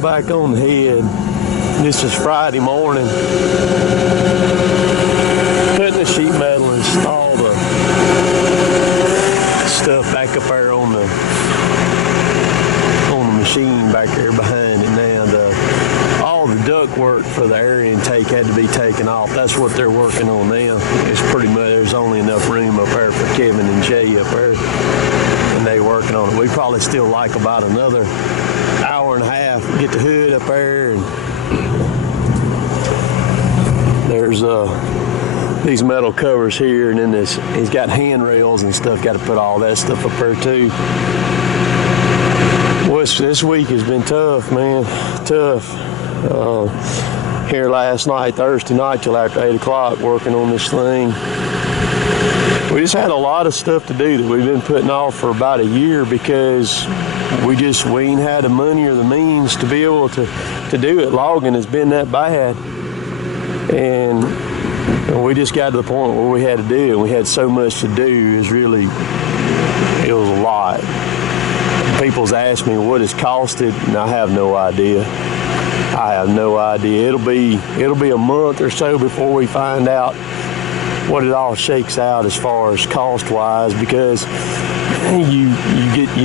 back on the head. This is Friday morning. Putting the sheet metal and all the stuff back up there on the machine back there behind it now. All the duct work for the air intake had to be taken off. That's what they're working on now. It's pretty much, there's only enough room up there for Kevin and Jay up there, and they working on it. We probably still like about another hour and a half, get the hood up there, and there's these metal covers here, and then he's got handrails and stuff, got to put all that stuff up there too. Well, this week has been tough, man, tough. Here last night, Thursday night, till after 8 o'clock, working on this thing. We just had a lot of stuff to do that we've been putting off for about a year because we ain't had the money or the means to be able to do it. Logging has been that bad. And we just got to the point where we had to do it. We had so much to do, it was a lot. People's asked me what it's costed, and I have no idea. It'll be a month or so before we find out what it all shakes out as far as cost-wise, because you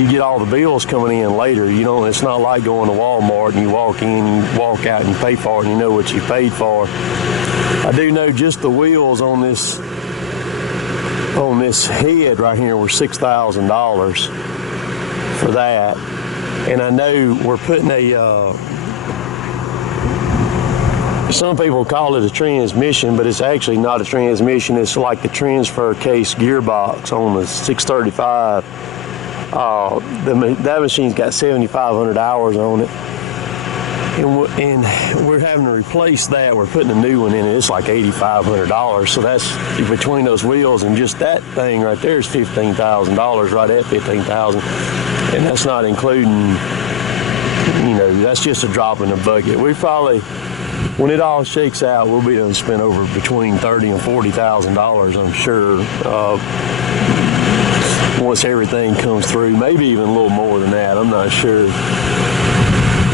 get all the bills coming in later. You know, it's not like going to Walmart and you walk in, you walk out and you pay for it and you know what you paid for. I do know just the wheels on this head right here were $6,000 for that. And I know we're putting some people call it a transmission, but it's actually not a transmission. It's like the transfer case gearbox on the 635. That machine's got 7,500 hours on it. And we're having to replace that. We're putting a new one in it. It's like $8,500. So that's between those wheels and just that thing right there is $15,000, right at $15,000. And that's not including, that's just a drop in the bucket. We probably, when it all shakes out, we'll be able to spend over between $30,000 and $40,000, I'm sure, once everything comes through. Maybe even a little more than that, I'm not sure.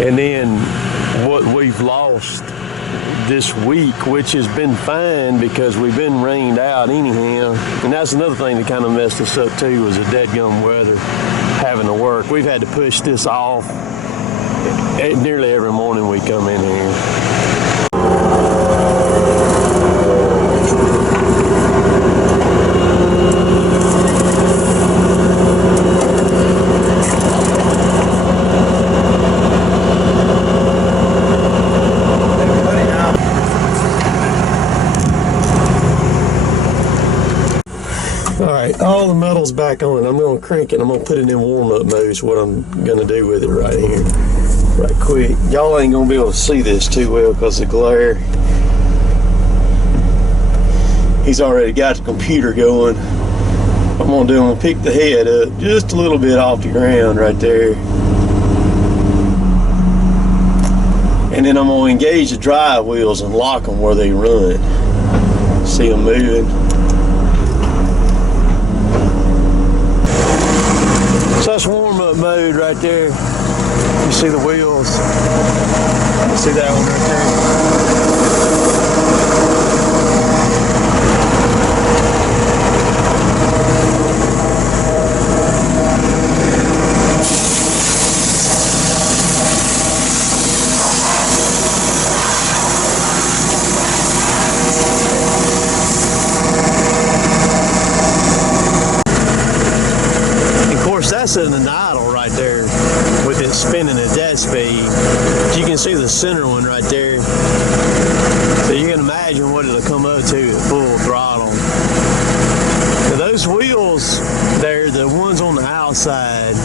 And then what we've lost this week, which has been fine because we've been rained out anyhow, and that's another thing that kind of messed us up too, was the deadgum weather, having to work. We've had to push this off nearly every morning we come in here. All the metal's back on. I'm going to crank it. I'm going to put it in warm-up mode is what I'm going to do with it right here. Right quick. Y'all ain't going to be able to see this too well because of the glare. He's already got the computer going. I'm going to pick the head up just a little bit off the ground right there. And then I'm going to engage the drive wheels and lock them where they run. See them moving. So that's warm-up mode right there. You see the wheels. You see that one right there. That's an idle right there with it spinning at that speed. You can see the center one right there. So you can imagine what it'll come up to at full throttle. Now those wheels there, the ones on the outside,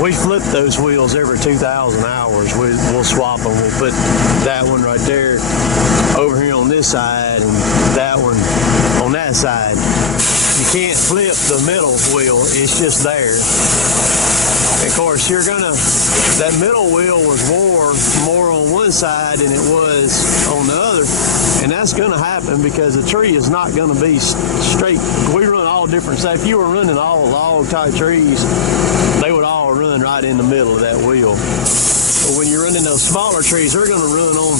we flip those wheels every 2,000 hours. We'll swap them. We'll put that one right there over here on this side and that one on that side. You can't flip the middle wheel, it's just there. Of course, that middle wheel was more on one side than it was on the other, and that's gonna happen because the tree is not gonna be straight. We run all different sides. If you were running all log type trees, they would all run right in the middle of that wheel. smaller trees, they're going to run on,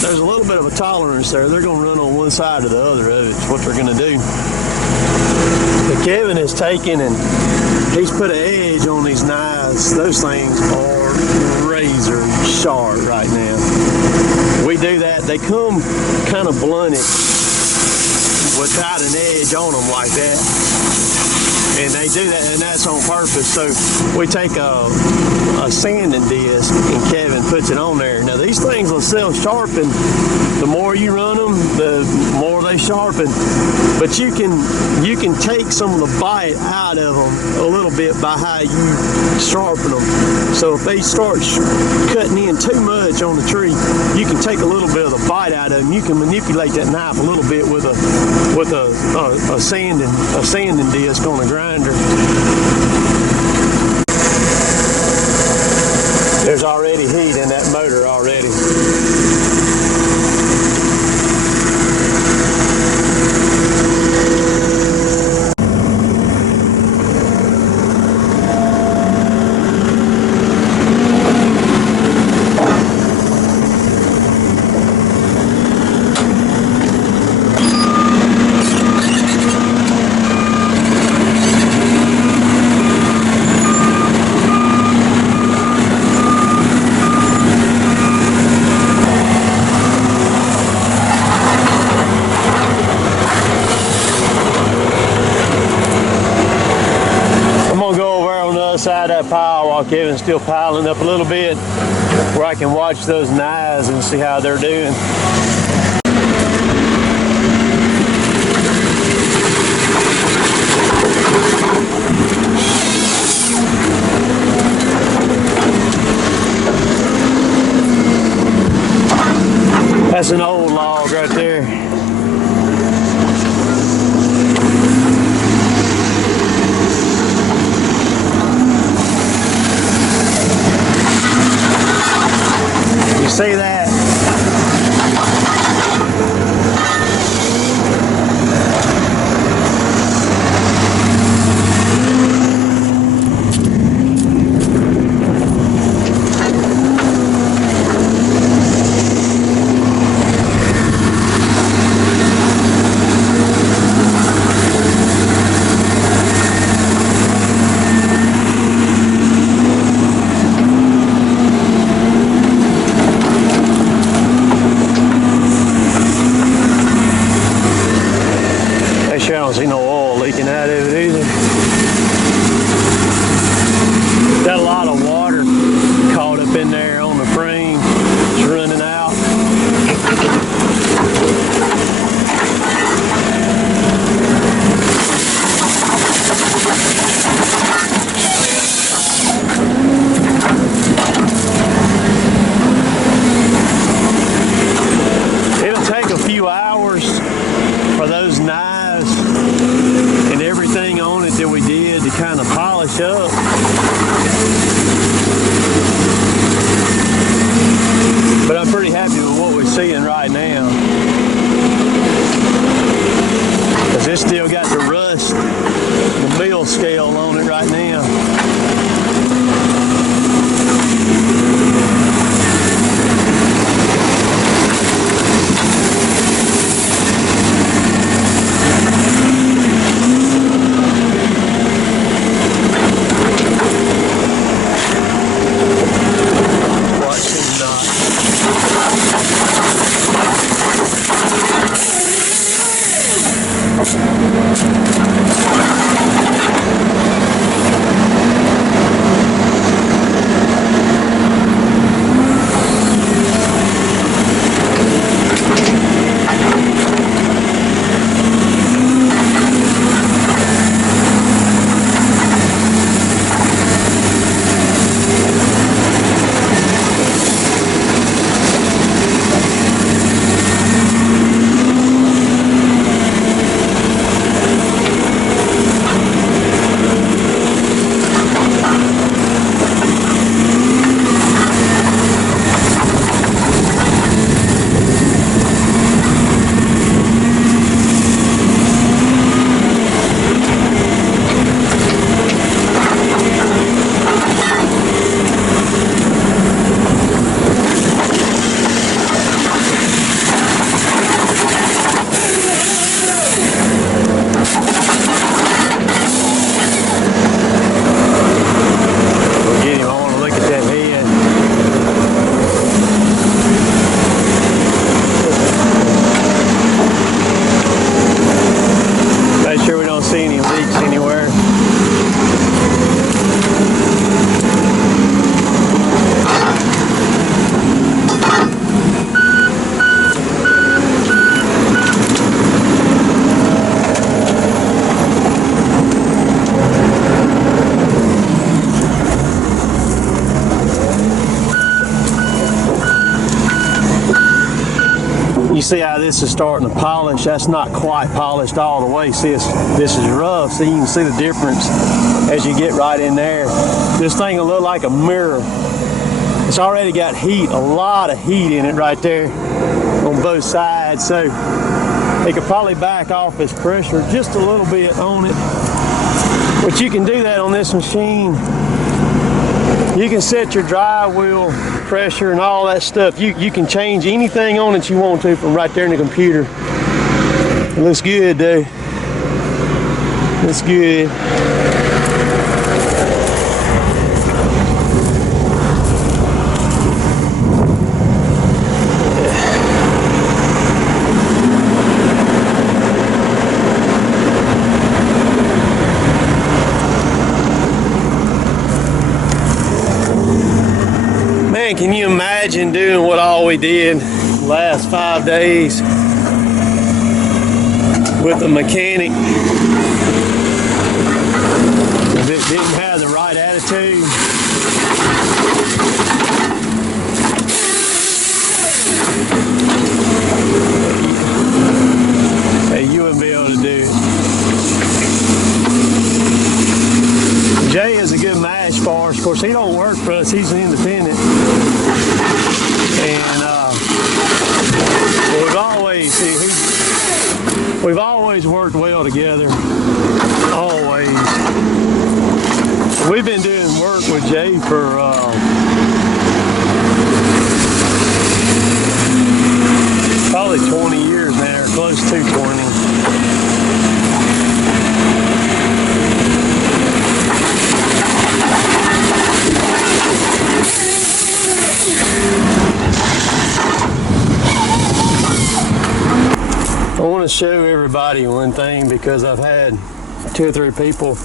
there's a little bit of a tolerance there. They're going to run on one side or the other of it. It's what they're going to do. But Kevin has taken and he's put an edge on these knives. Those things are razor sharp right now. We do that. They come kind of blunted without an edge on them like that. And they do that, and that's on purpose. So we take a sanding disc, and Kevin puts it on there. Now these things will self-sharpen. The more you run them, the more they sharpen. But you can take some of the bite out of them a little bit by how you sharpen them. So if they start cutting in too much on the tree, you can take a little bit of the bite out of them. You can manipulate that knife a little bit with a sanding disc on a grinder. There's already heat in that motor already. Side of that pile while Kevin's still piling up a little bit, where I can watch those knives and see how they're doing. That's an old log right there. You see that? I don't see no oil leaking out of it either. Got a lot of water caught up in there on the frame. It's running out. It'll take a few hours for those knives and everything on it that we did to kind of polish up. But I'm pretty happy with what we're seeing right now, because it's still got the rust, the mill scale on it right now. see how this is starting to polish. That's not quite polished all the way. See, this is rough, so you can see the difference as you get right in there. This thing will look like a mirror. It's already got heat, a lot of heat in it right there on both sides, so it could probably back off its pressure just a little bit on it. But you can do that on this machine. You can set your drive wheel pressure and all that stuff. You can change anything on it you want to from right there in the computer. It looks good, dude. Looks good. Man, can you imagine doing what all we did the last 5 days with a mechanic that didn't have the right attitude? Hey, you wouldn't be able to do it. Jay is a good match for us. Of course, he don't work for us. He's an independent. And we've always worked well together. Always. We've been doing work with Jay for probably 20 years now, or close to 20. I want to show everybody one thing, because I've had 2 or 3 people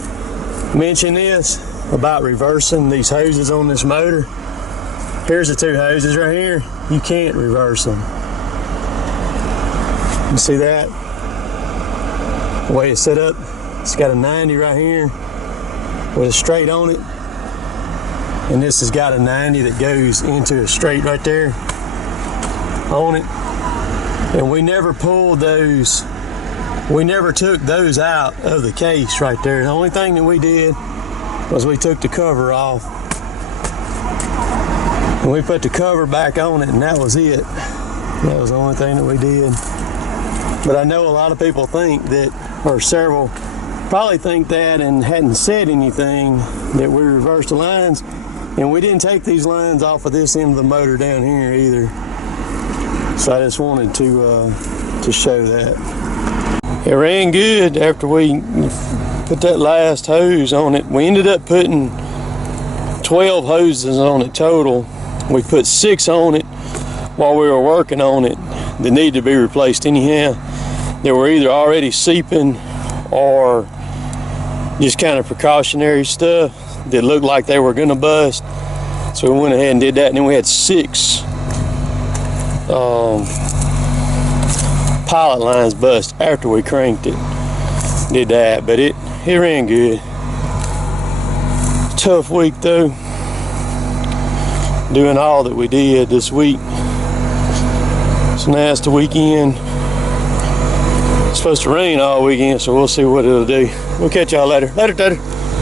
mention this about reversing these hoses on this motor. Here's the 2 hoses right here. You can't reverse them. You see that? The way it's set up, it's got a 90 right here with a straight on it. And this has got a 90 that goes into a straight right there on it. And we never pulled those, we never took those out of the case right there. The only thing that we did was we took the cover off. And we put the cover back on it, and that was it. That was the only thing that we did. But I know a lot of people think that, or several probably think that and hadn't said anything, that we reversed the lines. And we didn't take these lines off of this end of the motor down here either. So I just wanted to show that. It ran good after we put that last hose on it. We ended up putting 12 hoses on it total. We put 6 on it while we were working on it that needed to be replaced anyhow. They were either already seeping or just kind of precautionary stuff that looked like they were gonna bust. So we went ahead and did that, and then we had 6 pilot lines bust after we cranked it. Did that, but it ran good. Tough week though, doing all that we did this week. So now it's the weekend. It's supposed to rain all weekend, so we'll see what it'll do. We'll catch y'all later. Later.